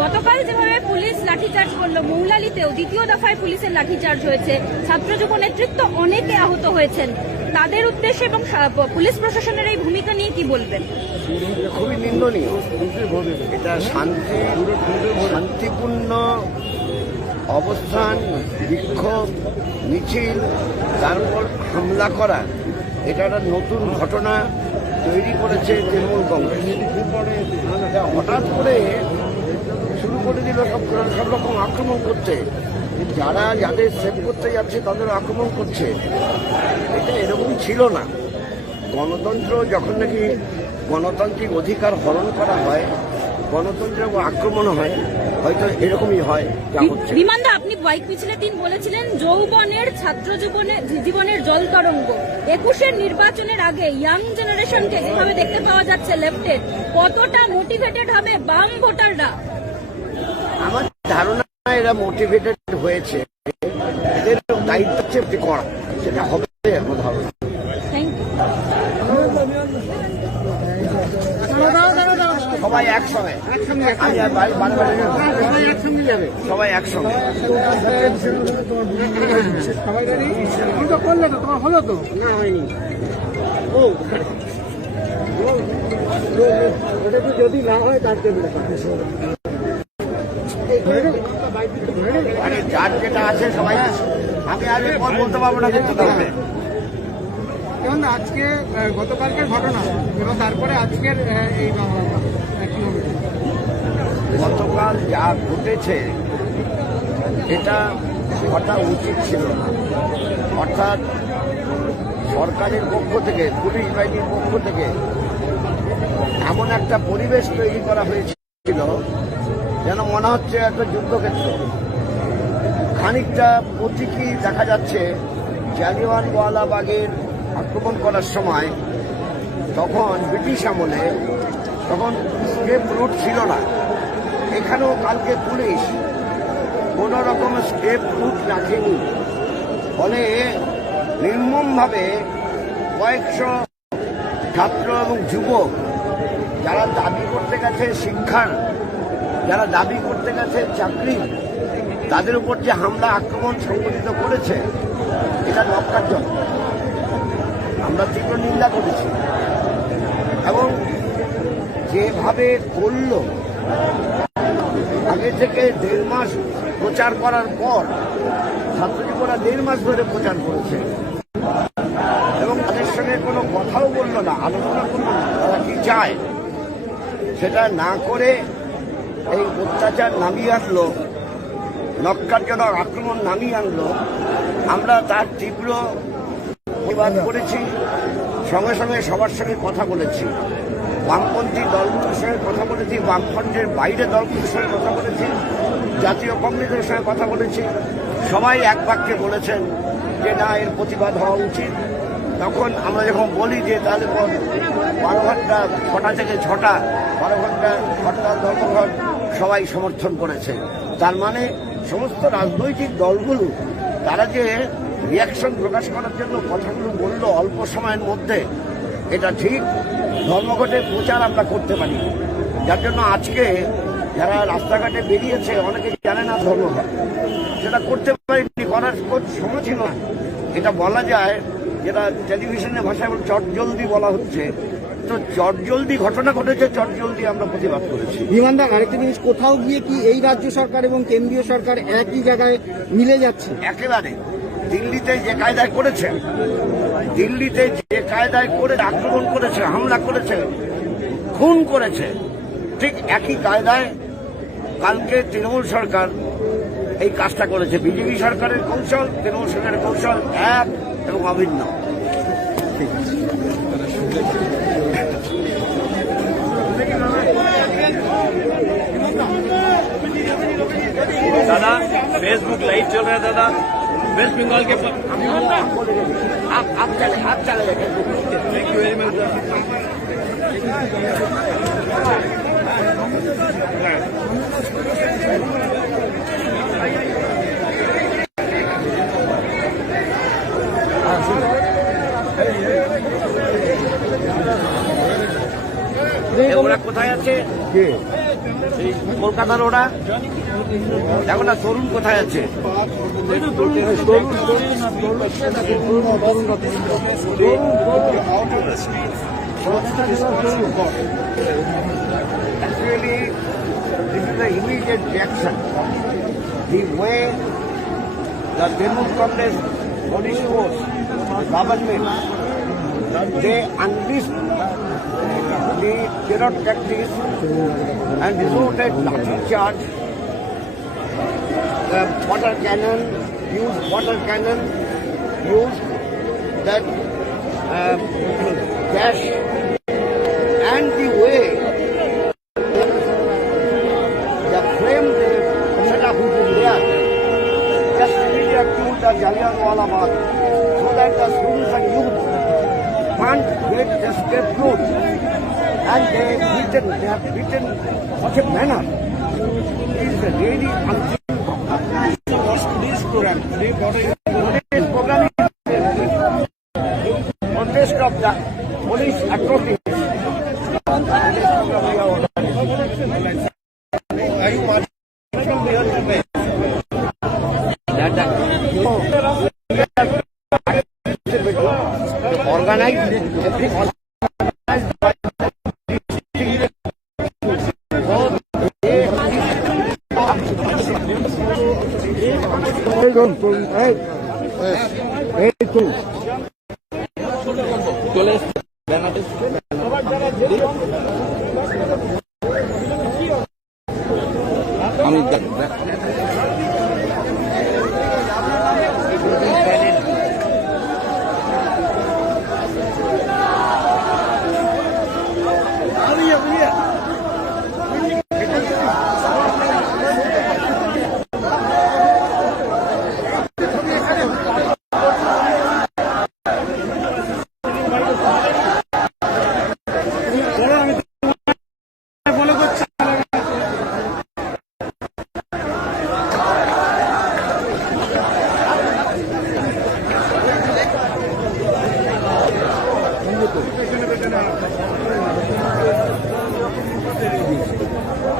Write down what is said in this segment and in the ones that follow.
গতকাল যেভাবে পুলিশ লাঠিচার্জ করলো, মৌলালিতেও দ্বিতীয় দফায় পুলিশের লাঠিচার্জ হয়েছে, ছাত্র যুব নেতৃত্ব অনেকে আহত হয়েছেন, তাদের উদ্দেশ্যে এবং পুলিশ প্রশাসনের এই ভূমিকা নিয়ে কি বলবেন? খুবই নিন্দনীয়। এটা শান্তিপূর্ণ অবস্থান, বিক্ষোভ, মিছিল, তারপর হামলা করা, এটা একটা নতুন ঘটনা তৈরি করেছে তৃণমূল কংগ্রেস। হঠাৎ করে শুরু করে দিল সব রকম আক্রমণ করতে, যারা যাদের সেভ করতে যাচ্ছে তাদের আক্রমণ করছে। এটা এরকম ছিল না। গণতন্ত্র যখন নাকি গণতান্ত্রিক অধিকার হরণ করা হয়, গণতন্ত্রের আক্রমণ হয়, হয়তো এরকমই হয় যা হচ্ছে। বিমানদা, আপনি বাইক মিছিলের দিন বলেছিলেন যৌবনের ছাত্র জীবনের জল তরঙ্গ। 21-এর নির্বাচনের আগে ইয়াং জেনারেশনকে যেভাবে দেখতে পাওয়া যাচ্ছে লেফটে, কতটা মোটিভেটেড হবে বাম ভোটাররা? আমার ধারণা এরা মোটিভেটেড হয়েছে, এদের দায়িত্ব হচ্ছে করা, সেটা হবে আমার ধারণা। সবাই একসঙ্গে, সবাই একসঙ্গে। করলে তো তোমার হলো তো না, হয়নি। যদি না হয় তার যার যেটা আছে সবাই, আমি আগে বলতে পারবো না, কিন্তু যেমন আজকে গতকালকের ঘটনা এবং তারপরে আজকের এই গতকাল যা ঘটেছে এটা ঘটা উচিত ছিল না। অর্থাৎ সরকারের পক্ষ থেকে, পুলিশ বাহিনীর পক্ষ থেকে এমন একটা পরিবেশ তৈরি করা হয়েছিল যেন মনে হচ্ছে একটা যুদ্ধক্ষেত্র। খানিকটা প্রতীকী দেখা যাচ্ছে জালিয়ানওয়ালাবাগের আক্রমণ করার সময়, তখন ব্রিটিশ আমলে তখন স্কেপ রুট ছিল না। এখানেও কালকে পুলিশ কোন রকম স্কেপ রুট রাখেনি, ফলে নির্মমভাবে কয়েকশো ছাত্র এবং যুবক যারা দাবি করতে গেছে শিক্ষার, যারা দাবি করতে গেছে চাকরি, তাদের উপর যে হামলা আক্রমণ সংঘটিত করেছে, এটা নক্কারজনক। আমরা তীব্র নিন্দা করেছি এবং যেভাবে করল, আগে থেকে 1.5 মাস প্রচার করার পর ছাত্রজীবীরা 1.5 মাস ধরে প্রচার করেছে এবং তাদের সঙ্গে কোনো কথাও বলল না, আলোচনা করল না, তারা কি চায় সেটা না করে এই অত্যাচার নামিয়ে আনলো, নক্কারজনক আক্রমণ নামিয়ে আনলো। আমরা তার তীব্র প্রতিবাদ করেছি, সঙ্গে সঙ্গে সবার সঙ্গে কথা বলেছি, বামপন্থী দলগুলোর সঙ্গে কথা বলেছি, বামফ্রন্টের বাইরে দলগুলোর সঙ্গে কথা বলেছি, জাতীয় কংগ্রেসের সঙ্গে কথা বলেছি। সবাই এক বাক্যে বলেছেন যে না, এর প্রতিবাদ হওয়া উচিত। তখন আমরা যখন বলি যে তাহলে 12 ঘন্টা, 6টা থেকে 6টা, 12 ঘন্টা হরতাল ধর্মঘট, সবাই সমর্থন করেছে। তার মানে সমস্ত রাজনৈতিক দলগুলো তারা যে রিয়াকশন প্রকাশ করার জন্য কথাগুলো বললো অল্প সময়ের মধ্যে, এটা ঠিক। ধর্মঘটের প্রচার আমরা করতে পারি, যার জন্য আজকে যারা রাস্তাঘাটে বেরিয়েছে অনেকে জানে না ধর্মঘট, সেটা করতে পারিনি, করার সময় ছিল না। এটা বলা যায়, যেটা টেলিভিশনের ভাষায় চটজলদি বলা হচ্ছে, তো চটজলদি ঘটনা ঘটেছে, চটজলদি আমরা প্রতিবাদ করেছি। বিমানদা, আরেকটা জিনিস, কোথাও গিয়ে কি এই রাজ্য সরকার এবং কেন্দ্রীয় সরকার একই জায়গায় মিলে যাচ্ছে? একেবারে দিল্লিতে যে কায়দায় করেছে, দিল্লিতে যে কায়দায় করে আক্রমণ করেছে, হামলা করেছে, খুন করেছে, ঠিক একই কায়দায় কালকে তৃণমূল সরকার এই কাজটা করেছে। বিজেপি সরকারের কৌশল, তৃণমূল সরকারের কৌশল এক এবং অভিন্ন। दादा फेसबुक लाइव चल रहा है दादा, वेस्ट बंगाल के आप चले जाइए। Thank you very much. ওরা কোথায় আছে? এই কলকাতার ওরা দেখো না, তরুণ কোথায় আছে? Actually, this is the immediate reaction. The way the Trinamool Congress police force, the government, they unleashed the terror tactics and resorted lathi charge, water cannon, used that gas, and the way the frame they set up there just really accused the Jallianwala Bagh so that the students and youth can't get escape route, and they have beaten such a manner. It is a really unthinkable. Today's program is protest of the police atrocities. Organized by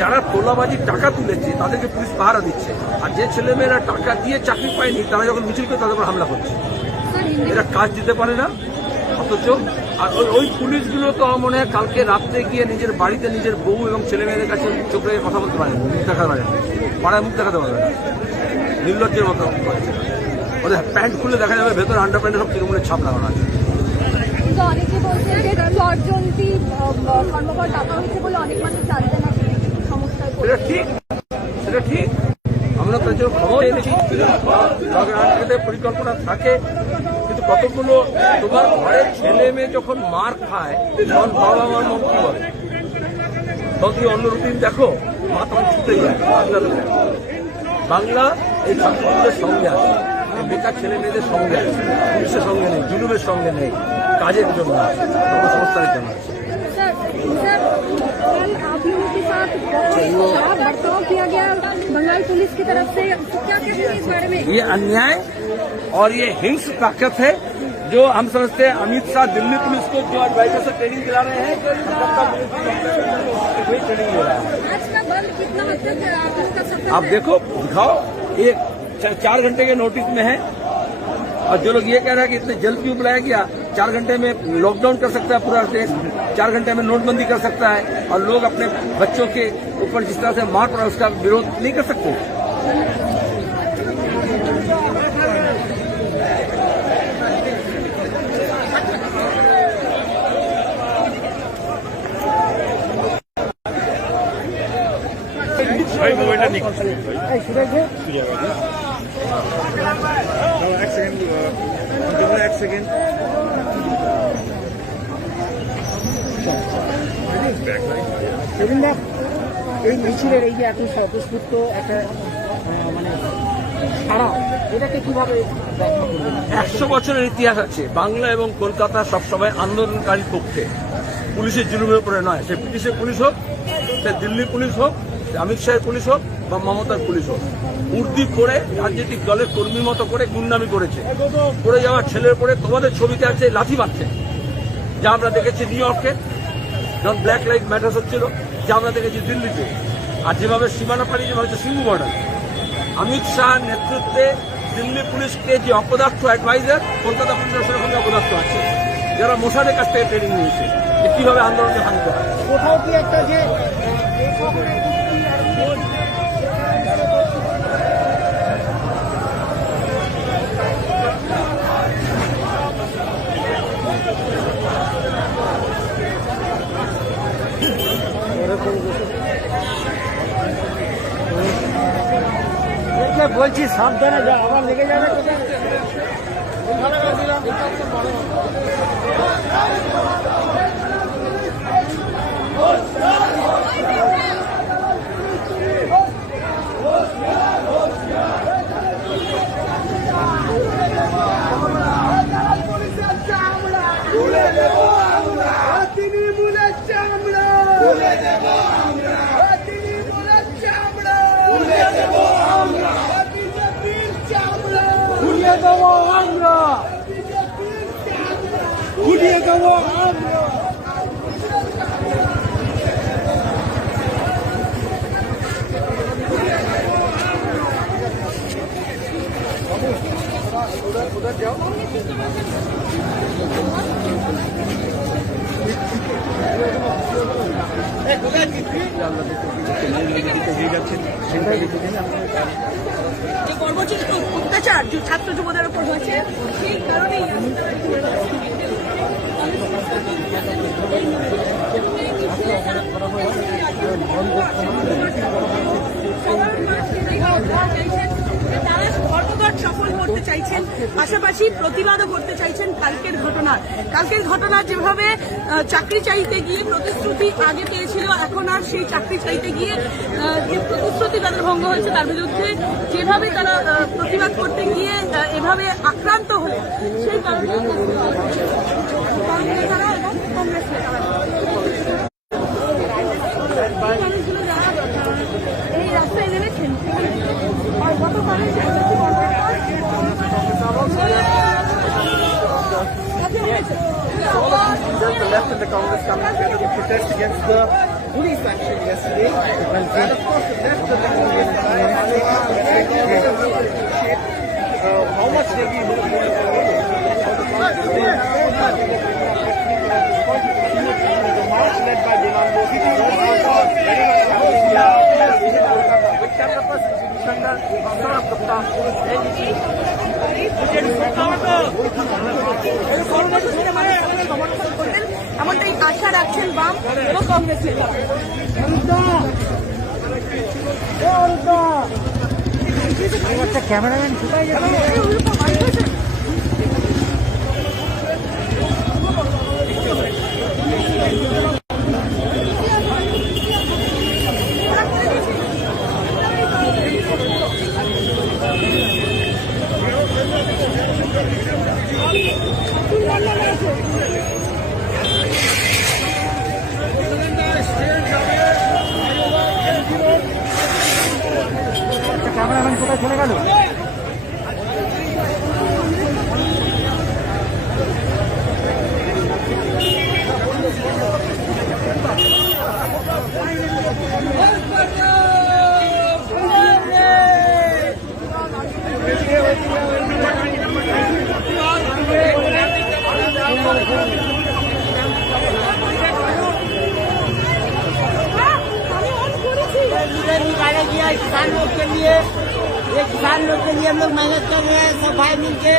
যারা তোলাবাজির টাকা তুলেছে তাদেরকে police পাহারা দিচ্ছে, আর যে ছেলেমেয়েরা টাকা দিয়ে চাকরি পায়নি তারা যখন মিছিল করে তাদের উপর হামলা করছে। এরা কাজ দিতে পারে না, অথচ আর ওই পুলিশগুলো তো আমার মনে হয় কালকে রাত্রে গিয়ে নিজের বাড়িতে নিজের বউ এবং ছেলেমেয়েদের কাছে চোখে কথা বলতে পারে, মুখ দেখাতে পারে, পাড়ায় মুখ দেখাতে পারবে না, নির্লজ্জের মতো ওদের প্যান্ট খুলে দেখা যাবে ভেতরে আন্ডার প্যান্টে সব তৃণমূলের ছাপ লাগানো আছে। কিন্তু অনেকে বলছেন যে 4জনটি কর্মকর টাকা হয়েছে বলে অনেক মানুষ জানতে না সমস্যায় সেটা ঠিক আমরা তার জন্য খবর এনেছি, পরিকল্পনা থাকে, কিন্তু কতগুলো তোমার ঘরের ছেলে মেয়ে যখন মার খায় তখন বাবা মার মন কি বলে, তখন তুমি অন্য রুটিন দেখো, মা তখন ছুটে যায়। বাংলা এই ছাত্রদের সঙ্গে আছে, বেকার ছেলে মেয়েদের সঙ্গে আছে, পুলিশের সঙ্গে নেই, জুলুমের সঙ্গে নেই, কাজের জন্য আছে, কর্মসংস্থানের জন্য আছে। आप लोगों के साथ बहुत बर्ताव किया गया बंगाल पुलिस की तरफ से, क्या कहते हैं इस बारे में? ये अन्याय और ये हिंस्र ताकत है जो हम समझते हैं अमित शाह दिल्ली पुलिस को जो आज वाइस से ट्रेनिंग दिला रहे हैं, ट्रेनिंग दे रहा है। आज का बंद कितना हद तक आपका सफल आप देखो, दिखाओ, ये 4 घंटे के नोटिस में है, और जो लोग ये कह रहे हैं कि इतने जल्द क्यों बुलाया गया, 4 घंटे में लॉकडाउन कर सकता है पूरा देश, 4 घंटे में नोटबंदी कर सकता है, और लोग अपने बच्चों के ऊपर जिस तरह से मार पड़ा उसका विरोध नहीं कर सकते। সেদিনদা এই মিছিলের এই যে এত স্বতঃস্ফূর্ত একটা মানে সারা, এটাকে কিভাবে ব্যাখ্যা করবেন? 100 বছরের ইতিহাস আছে, বাংলা এবং কলকাতা সবসময় আন্দোলনকারীর পক্ষে, পুলিশের জুলুমের উপরে নয়। সে ব্রিটিশের পুলিশ হোক, সে দিল্লি পুলিশ হোক, অমিত শাহের পুলিশ হোক বা মমতার পুলিশ হোক, উর্দি পড়ে রাজনৈতিক দলের কর্মীর মতো করে গুন্ডামি করেছে, করে যাওয়ার ছেলের পরে তোমাদের ছবিতে আছে লাথি মারছে, যা আমরা দেখেছি নিউ ইয়র্কে, যখন ব্ল্যাক লাইট ম্যাটার্স হচ্ছিল, যে আমরা দেখেছি দিল্লিতে, আর যেভাবে সীমানা পাড়িয়ে যেভাবে হচ্ছে সিঙ্গু বর্ডার, অমিত শাহ নেতৃত্বে দিল্লি পুলিশকে যে অপদার্থ অ্যাডভাইজার, কলকাতা পুলিশের সঙ্গে অপদার্থ আছে, যারা মোসাদের কাছ থেকে ট্রেনিং নিয়েছে যে কিভাবে আন্দোলনকে ভাঙতে হয়। কোথাও কি একটা যে বলছি সাবধানে যা, আবার লেগে যাবে। যে কর্মচিত অত্যাচার যে ছাত্র যুবদের উপর হয়েছে, সেই কারণেই তারা ধর্মঘট সফল করতে চাইছেন, পাশাপাশি প্রতিবাদও করতে চাইছেন কালকের ঘটনা যেভাবে চাকরি চাইতে গিয়ে প্রতিশ্রুতি আগে পেয়েছিল, এখন আর সেই চাকরি চাইতে গিয়ে যে প্রতিশ্রুতি তাদের ভঙ্গ হয়েছে তার বিরুদ্ধে যেভাবে তারা প্রতিবাদ করতে গিয়ে এভাবে আক্রান্ত হলেন, সেই কারণে নেতারা এবং কংগ্রেস নেতারা মানুষগুলো যারা এই রাস্তায় নেমেছেন গতকালের Just the left and the Congress coming together to protest against the police action yesterday. And of course the left and the Congress how much they be the march led by Dilan Bosi with camera person Shankar Saurabh Gupta এমনটাই আশা রাখছেন বাম এবং কংগ্রেস নেতারা। Cameraman কোথায় যাচ্ছে? Cameraman কোথায় চলে গেল? किसान लोग के लिए हम लोग मेहनत कर रहे हैं, सब भाई मिलके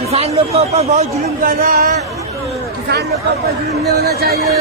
किसान लोग के ऊपर बहुत जुल्म कर रहा है, किसान लोग के ऊपर जुल्म नहीं होना चाहिए।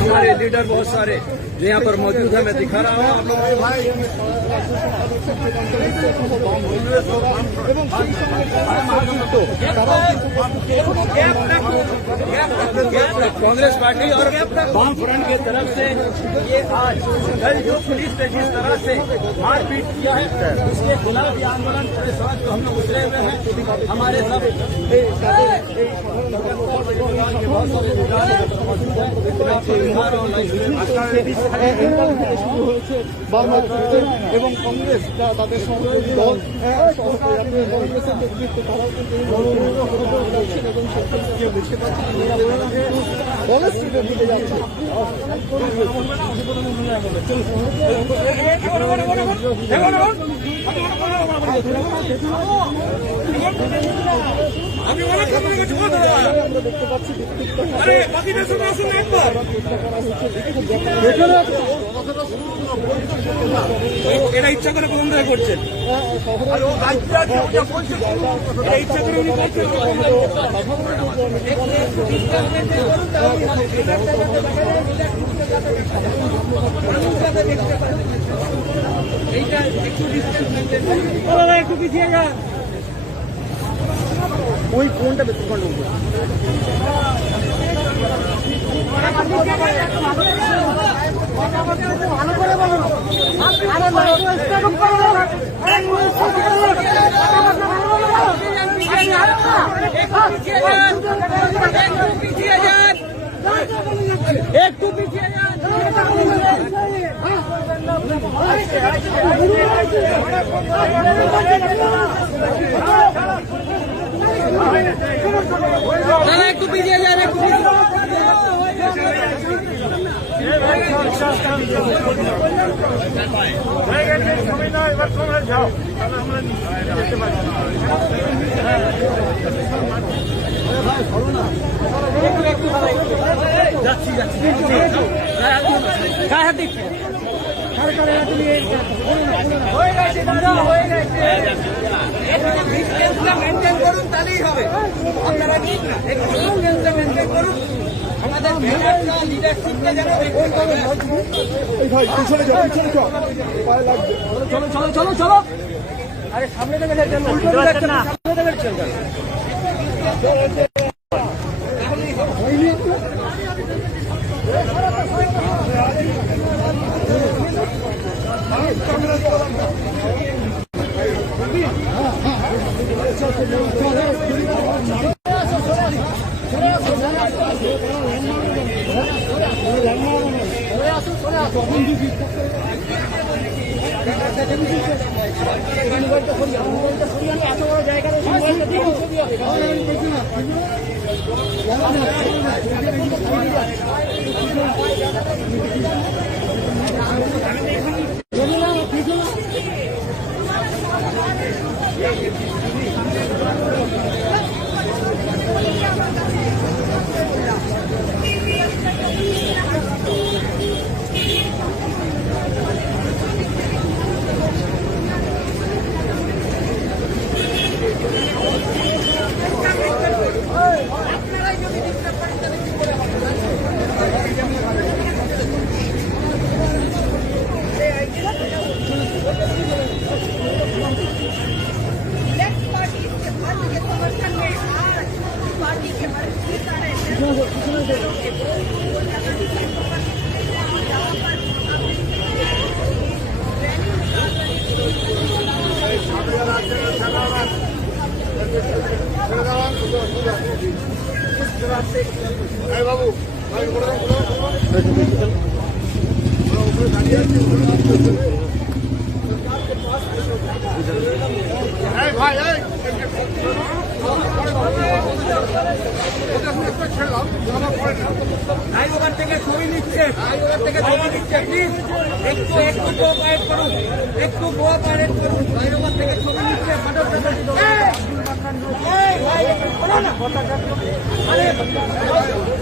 हमारे लीडर बहुत सारे जो यहाँ पर मौजूद है, मैं दिखा रहा हूँ आप लोगों कांग्रेस पार्टी और वाम फ्रंट की तरफ से ये आज कल जो पुलिस ने जिस तरह से मारपीट किया है उसके खिलाफ ये आंदोलन पूरे समाज को हम लोग उतरे हुए हैं। हमारे सब এবং কংগ্রেস তাদের সহযোগী দল কংগ্রেসের নেতৃত্ব তারাও কিন্তু এবং সরকারকে বুঝতে পারছি দলের সিটের দিকে যাচ্ছে। আমরা দেখতে পাচ্ছি এরা ইচ্ছা করে প্রথম থেকে করছেন, ইচ্ছা করে উনি করছেন। একটু পিছিয়ে যা, ওই কোনটা বেশি ভালো করে বলো। একটু পিছিয়ে যান, একটু পিছিয়ে যান, একটু যাচ্ছি যাচ্ছি হয়ে গেছে দাদা, হয়ে গেছে। মেনটেন করুন, তাহলেই হবে। আপনারা কি একটু মেনটেন করুন, আমাদের লিডারশিপটা যেন চলো চলো চলো চলো। আরে সামনে থেকে না, সামনে থেকে চলবে। এত বড় জায়গায় ভাই ওখান থেকে ছবি নিচ্ছে, ভাই ওখান থেকে ছবি নিচ্ছে, প্লিজ একটু কোঅপারেট করুন, একটু কোঅপারেট করুন, ভাই ওখান থেকে ছবি নিচ্ছে, ভাই একটু শোনো না, আরে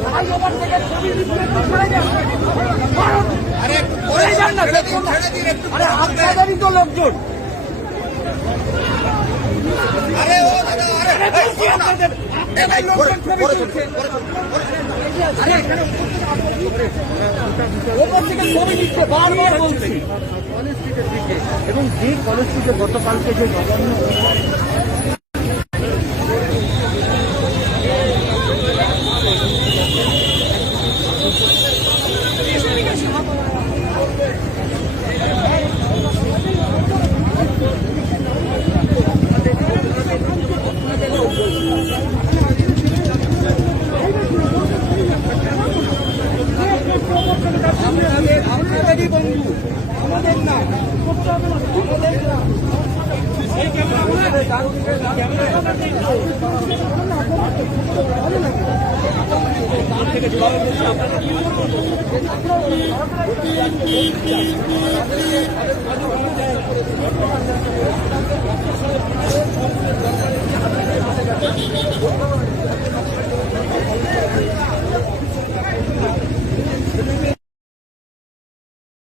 ভাই ওখান থেকে ছবি নিচ্ছে, আরে করে যান না, আরে আপনাদেরই তো লোকজন, আরে ও দাদা, আরে ভাই লোকজন ছবি তুলছে, আরে ওপর থেকে ছবি দিচ্ছে, বারবার বলছি। এবং যে কলেজটিতে গতকালকে যে আপনাদেরই বন্ধু, আমাদের না, আমাদের না। থেকে